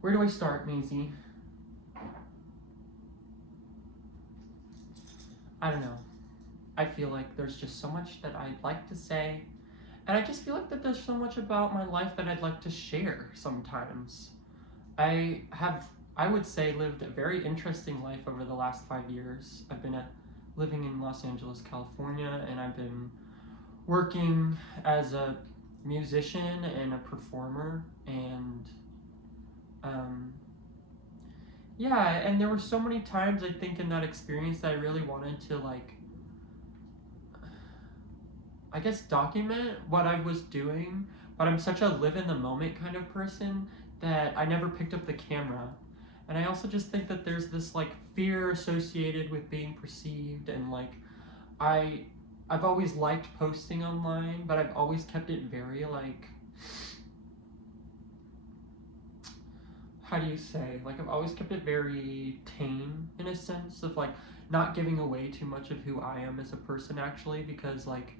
Where do I start, Maisie? I don't know. I feel like there's just so much that I'd like to say, and I just feel like that there's so much about my life that I'd like to share sometimes. I have, I would say, lived a very interesting life over the last 5 years. I've been living in Los Angeles, California, and I've been working as a musician and a performer, and um, yeah, and there were so many times I think in that experience that I really wanted to like, I guess, document what I was doing, but I'm such a live in the moment kind of person that I never picked up the camera. And I also just think that there's this like fear associated with being perceived, and like I I've always liked posting online, but I've always kept it very like, how do you say, like I've always kept it very tame in a sense of like not giving away too much of who I am as a person actually, because like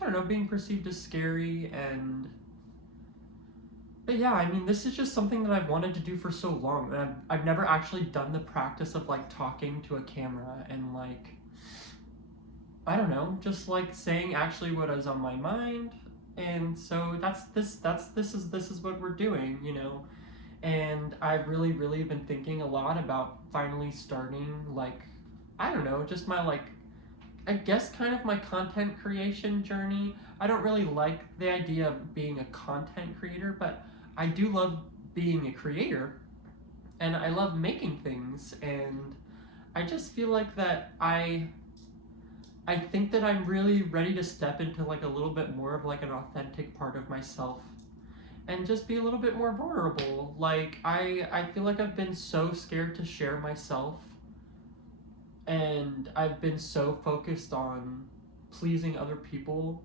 I don't know, being perceived as scary. And but yeah, I mean, this is just something that I've wanted to do for so long, and I've never actually done the practice of like talking to a camera and like, I don't know, just like saying actually what is on my mind. And so this is what we're doing, you know. And I've really been thinking a lot about finally starting like, I don't know, just my like, I guess kind of my content creation journey. I don't really like the idea of being a content creator, but I do love being a creator, and I love making things. And I just feel like that I think that I'm really ready to step into like a little bit more of like an authentic part of myself and just be a little bit more vulnerable. Like I feel like I've been so scared to share myself, and I've been so focused on pleasing other people.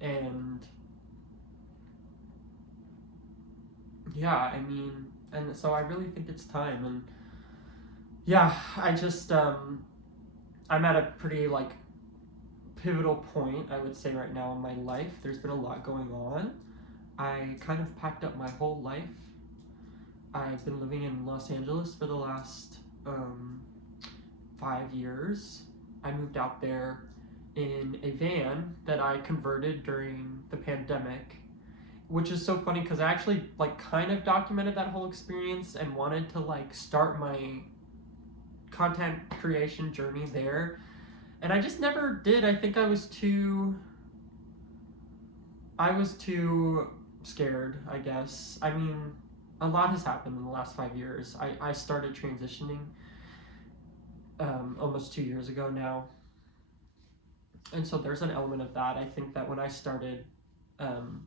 And yeah, I mean, and so I really think it's time. And yeah, I'm at a pretty like pivotal point, I would say, right now in my life. There's been a lot going on. I kind of packed up my whole life. I've been living in Los Angeles for the last 5 years. I moved out there in a van that I converted during the pandemic, which is so funny because I actually like kind of documented that whole experience and wanted to like start my content creation journey there, and I just never did. I think I was too scared, I guess. I mean, a lot has happened in the last 5 years. I started transitioning almost 2 years ago now, and so there's an element of that. I think that when I started, um,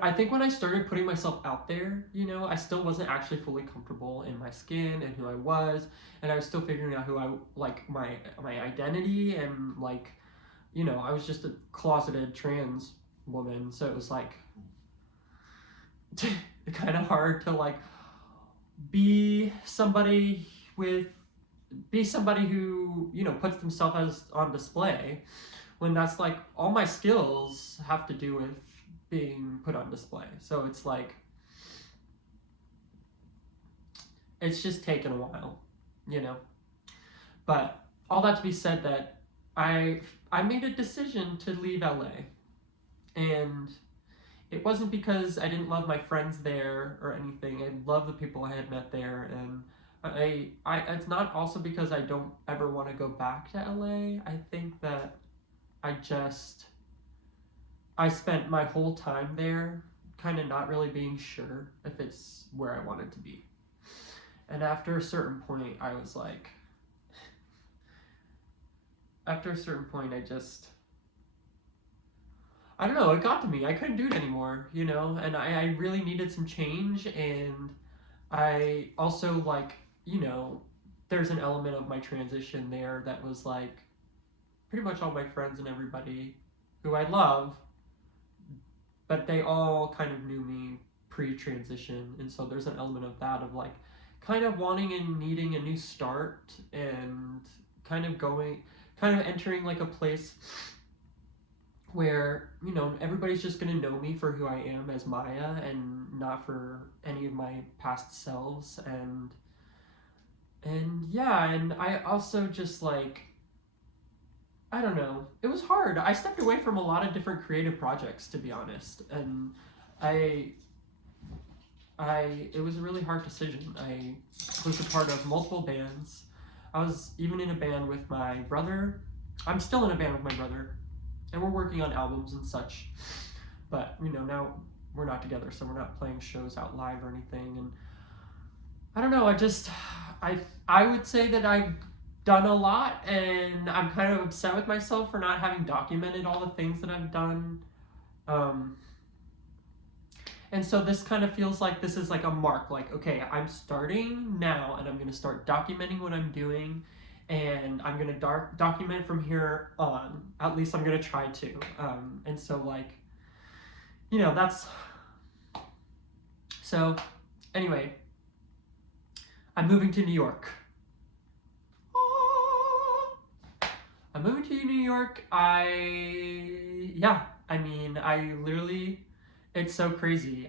I think when I started putting myself out there, you know, I still wasn't actually fully comfortable in my skin and who I was, and I was still figuring out who I like, my identity, and like, you know, I was just a closeted trans woman, so it was like kind of hard to like be somebody with be somebody who, you know, puts themselves as on display, when that's like all my skills have to do with being put on display. So it's like it's just taken a while, you know. But all that to be said, that I made a decision to leave LA, and it wasn't because I didn't love my friends there or anything. I love the people I had met there, and I it's not also because I don't ever want to go back to LA. I think that I just I spent my whole time there kind of not really being sure if it's where I wanted to be. And after a certain point, I was like, after a certain point, I don't know, it got to me. I couldn't do it anymore, you know, and I really needed some change. And I also, like, you know, there's an element of my transition there that was like pretty much all my friends and everybody who I love, but they all kind of knew me pre-transition. And so there's an element of that, of like kind of wanting and needing a new start, and kind of entering like a place where, you know, everybody's just gonna know me for who I am as Maya and not for any of my past selves. And yeah, and I also just like, I don't know, it was hard. I stepped away from a lot of different creative projects, to be honest, and I it was a really hard decision. I was a part of multiple bands. I was even in a band with my brother. I'm still in a band with my brother, and we're working on albums and such. But you know, now we're not together, so we're not playing shows out live or anything. And I don't know. I would say that I've done a lot, and I'm kind of upset with myself for not having documented all the things that I've done. Um, And so this kind of feels like this is like a mark, like, okay, I'm starting now and I'm going to start documenting what I'm doing, and I'm going to document from here on. At least I'm going to try to. And so, like, you know, that's. So, anyway, I'm moving to New York. I'm moving to New York. I mean, I literally. It's so crazy.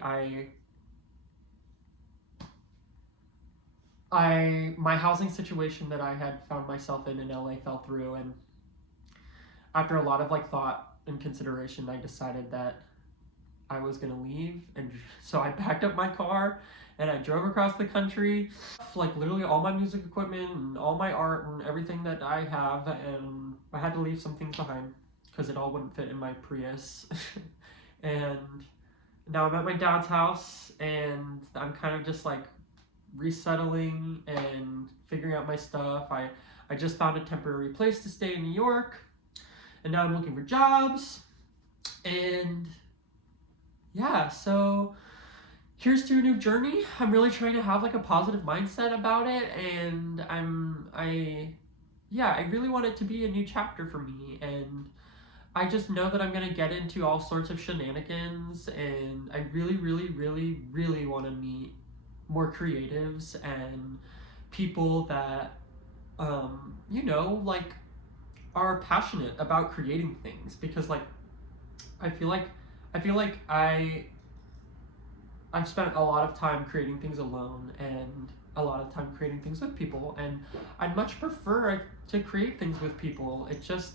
My housing situation that I had found myself in LA fell through, and after a lot of like thought and consideration, I decided that I was gonna leave, and so I packed up my car and I drove across the country, like literally all my music equipment and all my art and everything that I have, and I had to leave some things behind because it all wouldn't fit in my Prius. And now I'm at my dad's house, and I'm kind of just like resettling and figuring out my stuff. I just found a temporary place to stay in New York, and now I'm looking for jobs. And yeah, so here's to a new journey. I'm really trying to have like a positive mindset about it, and I really want it to be a new chapter for me. And I just know that I'm gonna get into all sorts of shenanigans, and I really, really, really, really want to meet more creatives and people that, you know, like are passionate about creating things, because like I feel like I've spent a lot of time creating things alone and a lot of time creating things with people, and I'd much prefer to create things with people. It just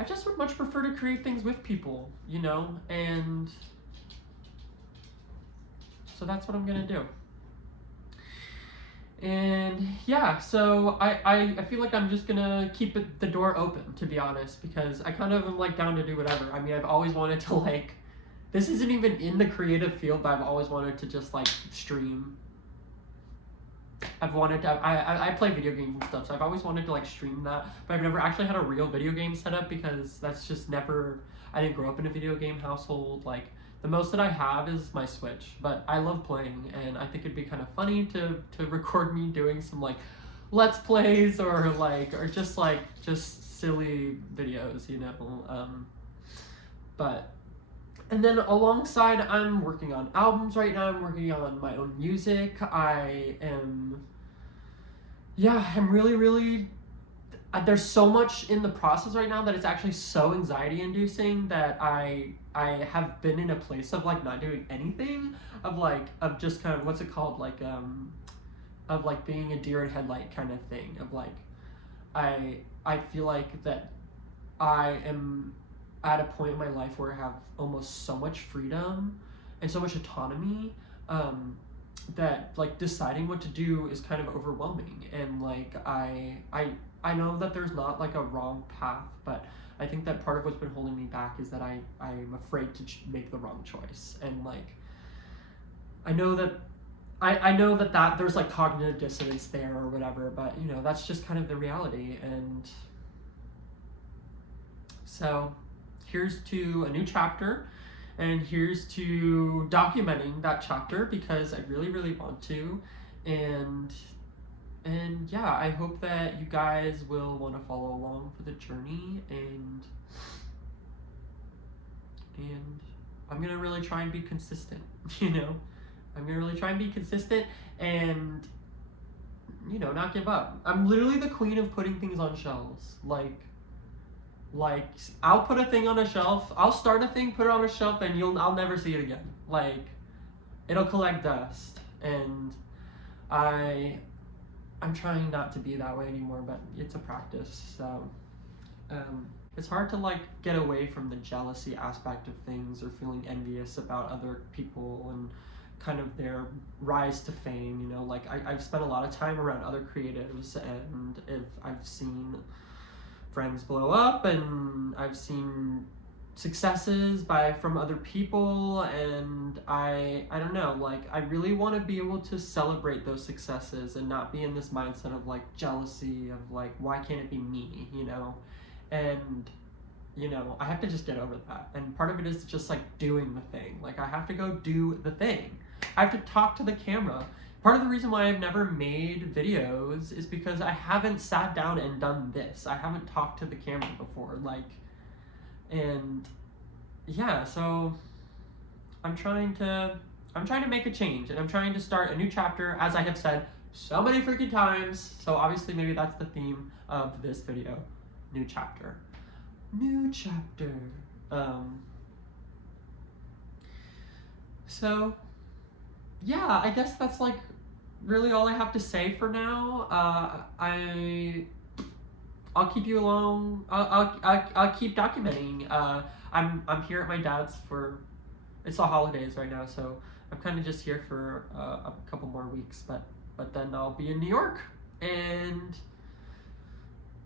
I just would much prefer to create things with people, you know, and so that's what I'm gonna do. And yeah, so I feel like I'm just gonna keep the door open, to be honest, because I kind of am like down to do whatever. I mean, I've always wanted to like, this isn't even in the creative field, but I've always wanted to just like stream. I've wanted to, I play video games and stuff, so I've always wanted to like stream that, but I've never actually had a real video game set up, because that's just never, I didn't grow up in a video game household. Like, the most that I have is my Switch, but I love playing, and I think it'd be kind of funny to record me doing some like let's plays, or just silly videos, you know. But and then alongside, I'm working on albums right now. I'm working on my own music. I'm really, really. There's so much in the process right now that it's actually so anxiety inducing that I have been in a place of like not doing anything, of just kind of, what's it called, like of like being a deer in headlight kind of thing, of like I feel like that I am at a point in my life where I have almost so much freedom and so much autonomy, that like deciding what to do is kind of overwhelming. And like I know that there's not like a wrong path, but I think that part of what's been holding me back is that I'm afraid to make the wrong choice. And like I know that I know that there's like cognitive dissonance there or whatever, but you know, that's just kind of the reality. And so here's to a new chapter, and here's to documenting that chapter, because I really, really want to. And yeah, I hope that you guys will want to follow along for the journey, and I'm gonna really try and be consistent. You know, I'm gonna really try and be consistent, and not give up. I'm literally the queen of putting things on shelves. Like I'll put a thing on a shelf. I'll start a thing, put it on a shelf, and I'll never see it again. Like it'll collect dust, and I'm trying not to be that way anymore, but it's a practice. So it's hard to like get away from the jealousy aspect of things or feeling envious about other people and kind of their rise to fame. Like I've spent a lot of time around other creatives, and I've seen friends blow up, and I've seen successes from other people, and I don't know, like I really want to be able to celebrate those successes and not be in this mindset of like jealousy of like, why can't it be me, and I have to just get over that. And part of it is just like doing the thing. Like I have to go do the thing. I have to talk to the camera. Part of the reason why I've never made videos is because I haven't sat down and done this. I haven't talked to the camera before. And yeah, so I'm trying to make a change, and I'm trying to start a new chapter, as I have said so many freaking times. So obviously maybe that's the theme of this video. New chapter. So yeah, I guess that's like really all I have to say for now. I'll keep you along. I'll keep documenting. I'm here at my dad's it's the holidays right now, so I'm kind of just here for a couple more weeks, but then I'll be in New York, and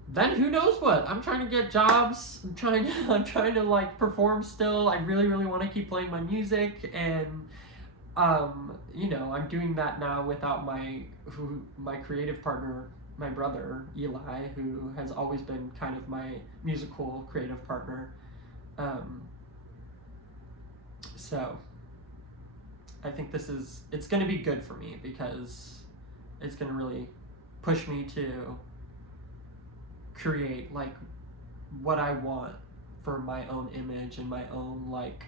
then who knows what. I'm trying to get jobs. I'm trying to like perform still. I really, really want to keep playing my music, and I'm doing that now without my creative partner, my brother Eli, who has always been kind of my musical creative partner. So I think it's going to be good for me, because it's going to really push me to create like what I want for my own image and my own like,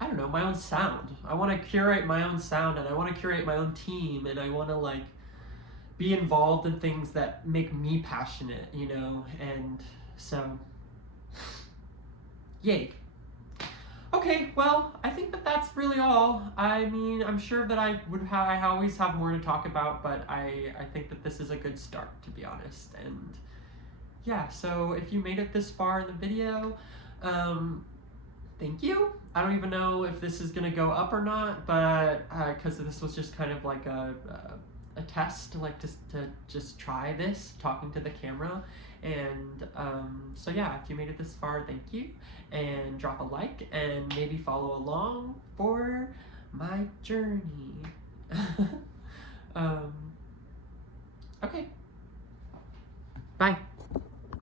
I don't know, my own sound. I want to curate my own sound, and I want to curate my own team, and I want to like be involved in things that make me passionate, and so yay. Okay, well, I think that's really all. I mean, I'm sure that I always have more to talk about, but I think that this is a good start, to be honest. And yeah, so if you made it this far in the video, thank you. I don't even know if this is gonna go up or not, but because this was just kind of like a test, like to just try this, talking to the camera. And so yeah, if you made it this far, thank you, and drop a like, and maybe follow along for my journey.